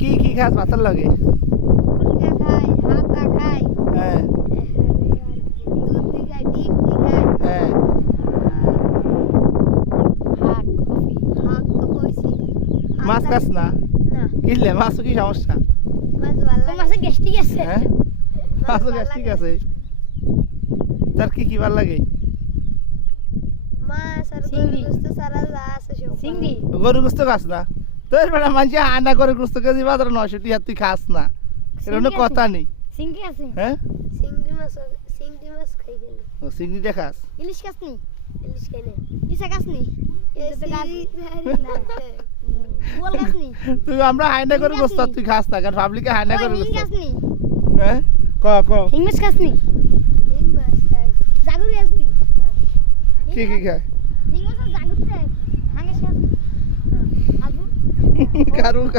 কি কি খাস ভাতের লগে? ফুটকা খাই, হাতা খাই, হ্যাঁ দুধ দি খাই, ডিম দি খাই, হ্যাঁ হাক কফি, হাক তো কইছি। মাছ খাস না? না, কিনলে মাছ কি সমস্যা? মাছ ভালো লাগে। মাছে গ্যাস্ট্রিক আছে। হ্যাঁ মাছও গ্যাস্ট্রিক আছে। তার কি কি ভাল লাগে? মাছ আর গরুর গোশত ছাড়া যা আছে সব। চিংড়ি। গরু গোস্ত খাস না? তোর বেলা মানুষ আনা করে গোস্ত কেজি বাজার 900 টাকা তুই খাস না, এর কোনো কথা নেই। চিংড়ি আছে। হ্যাঁ চিংড়ি মাছ খাই গেলি। ও চিংড়িটা খাস? ইলিশ খাসনি? ইলিশ খাই না। ইসা খাসনি? বল খাসনি? তুই আমরা হাইনা করে গোস্ত তুই খাস না, কারণ পাবলিকে হাইনা করে হিং গোস্ত। খাসনি? হ্যাঁ ক ক হিং মাছ খাসনি? হিং মাছ খাই। জাগুরি খাসনি? কি কি খায়? হিং মাছ জাগুরি খাই। হাঙ্গে খাসনি? আবু কারু খা